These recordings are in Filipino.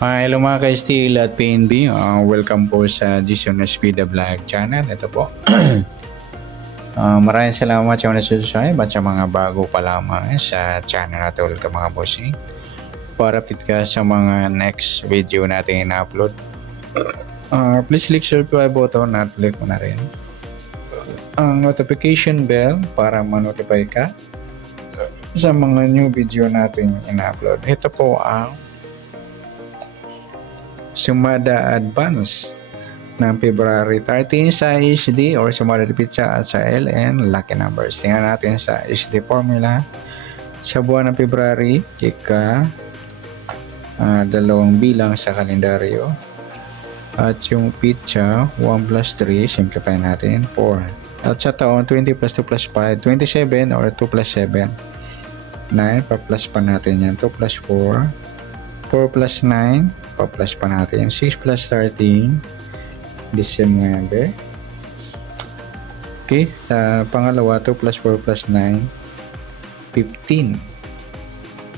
Hello mga ka-Steel at PNB. Welcome po sa Jason Speed Vlog channel. Ito po. Maraming salamat sa mga nasususay at sa mga bago pa lamang sa channel natin. Welcome mga bossing. Para update ka sa mga next video natin na-upload. Please click subscribe button at click mo na rin ang notification bell para ma-notify ka sa mga new video natin ina-upload. Ito po ang Sumada Advance ng February 13 sa HD or Sumada Pizza at sa LN Lucky Numbers. Tingnan natin sa HD formula sa buwan ng February, kika dalawang bilang sa kalendaryo at yung pizza 1 plus 3, simplify natin 4, at sa taon 20 plus 2 plus 5 27 or 2 plus 7 9, pa-plus pa natin yan, 2 plus 4 4 plus 9, pa-plus pa natin 6 plus 13 19. Okay, sa pangalawa 2 plus 4 plus 9 15.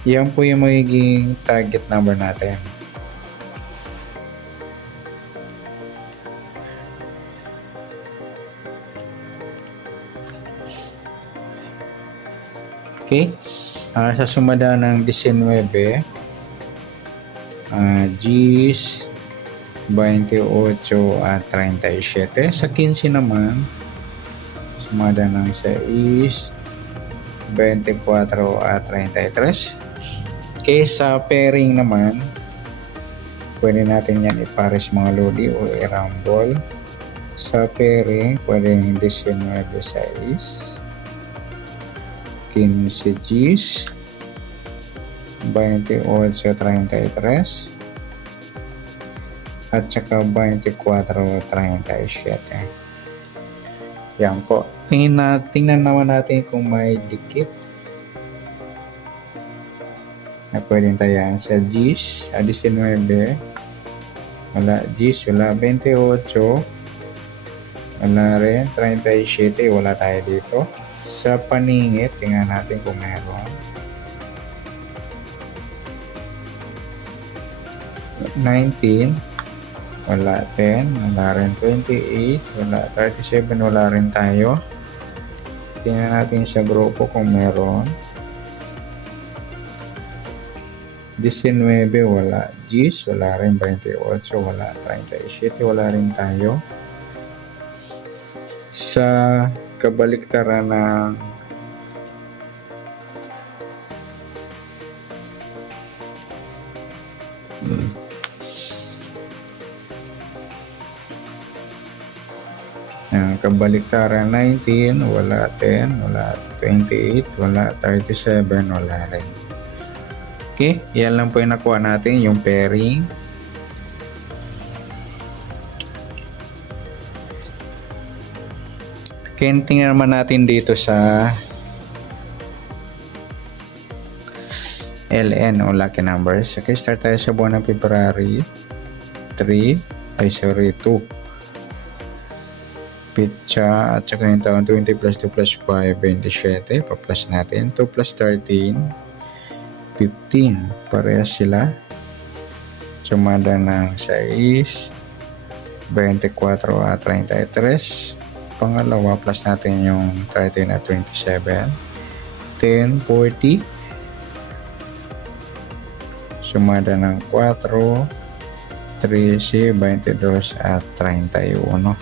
Yan po yung magiging target number natin. Okay, sa sumada ng 19, G's 28 at 37. Sa 15 naman, sumada ng 6, 24 at 33. Okay, sa pairing naman, pwede natin yan ipares mga lodi o i-rumble. Sa pairing, pwedeng 19, 6, 15 G's, 28, 33 at saka 24, 37. Yan po. Tingnan naman natin kung may dikit na pwedeng tayan. Sa G's, sa 19, wala G's, wala 28, wala rin 37, wala tayo dito. Sa paningit, tingnan natin kung meron. 19, wala 10, wala rin 28, wala 37, wala rin tayo. Tingnan natin sa grupo kung meron. 19, wala G's, wala rin 28, wala 37, wala rin tayo. Sa kabaliktaran ng kabaliktaran 19, wala 10, wala 28, wala 37, wala rin. Okay, yan lang po yung nakuha natin, yung pairing. Okay, tingnan naman natin dito sa LN o Lucky Numbers. Okay, start tayo sa buwan ng February 2. Pizza at saka yung taon 20 plus 2 plus 5, 27. Pa-plus natin. 2 plus 13, 15. Parehas sila. Sumada ng 6, 24 at 33. Pangalawa, plus natin yung 13 at 27. 10, 40. Sumada ng 4, 13, 22 at 31.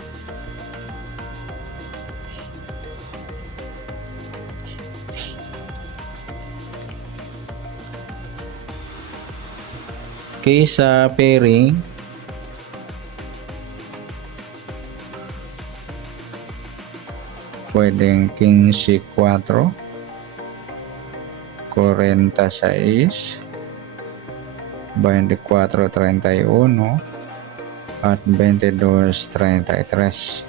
Okay, sa pairing, pwedeng 15, 4, 46, 24, 31 at 22, 33.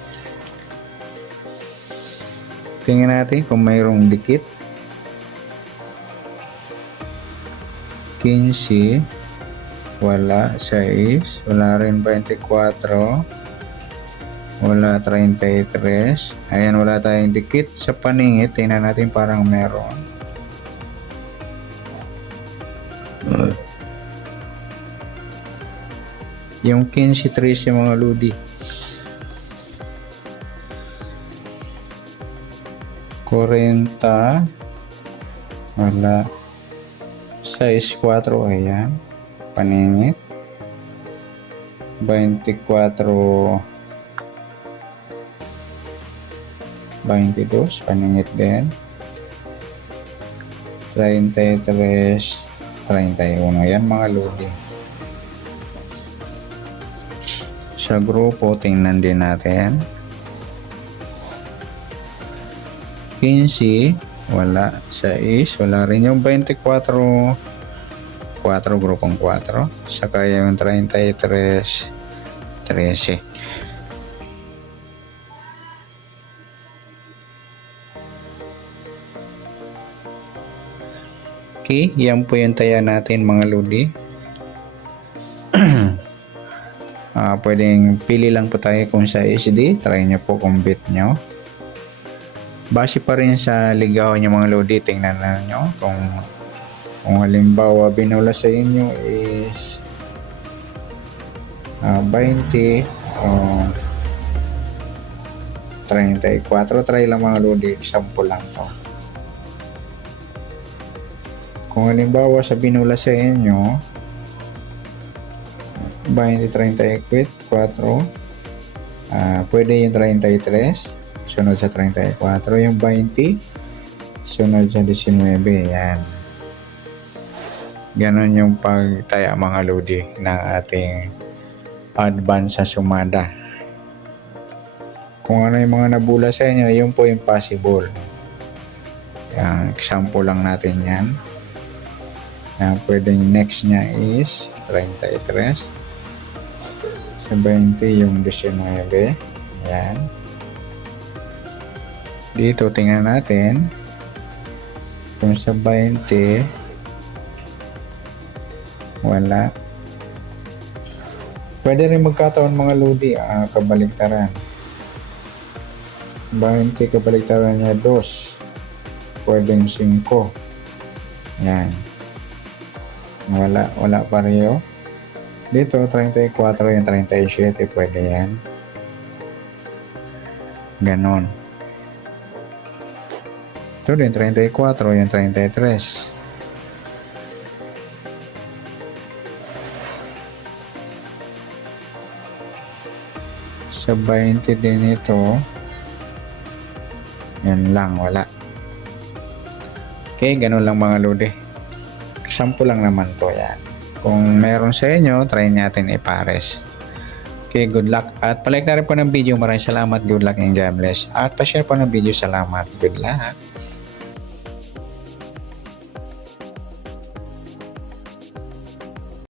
Tingnan natin kung mayroong dikit. 15, wala 6, wala rin 24, wala 33. Ayan, wala tayong dikit. Sa paningit, tingnan natin parang meron. Yung 15-13 mga lodi. 40. Wala. 6-4. Ayan. Paningit. 24. 22. Paningit din. 33. 31. Ayan mga lodi. Sa grupo, tingnan din natin. 15, wala. 6, wala rin. Yung 24, 4, grupong 4. Saka yung 33, 13. Okay, yan po yung taya natin mga lodi. Pwedeng pili lang po tayo kung sa SD. Try nyo po kung bit nyo. Base pa rin sa ligaw nyo mga lodi. Tingnan na nyo kung halimbawa binula sa inyo is 20 o 34. Try lang mga lodi. Example lang to. Kung halimbawa sa binula sa inyo 20, 30 equate 4, pwede yung 33 sunod sa 34, yung 20 sunod sa 19. Yan, ganon yung pagtaya mga lodi ng ating advance sa sumada. Kung ano yung mga nabula sa inyo, yun po yung possible. Yan, example lang natin yan. Pwedeng next nya is 33 sa 20 yung 19. Yan. Dito tingnan natin kung sa 20 wala. Pwede rin magkataon mga lodi, kabaliktaran. 20 kabaliktaran niya 2. Pwedeng 5. Yan. Wala pareho. Dito 34 yung 37, pwede yan. Ganon. Ito din 34 yung 33. Sa 20 din ito. Yan lang, wala. Okay, ganon lang mga lodi. Sample lang naman to yan. Kung meron sa inyo, try natin ipares. Okay, good luck. At palike na rin po ng video. Maraming salamat. Good luck and God bless. At pa-share po ng video. Salamat. Good luck.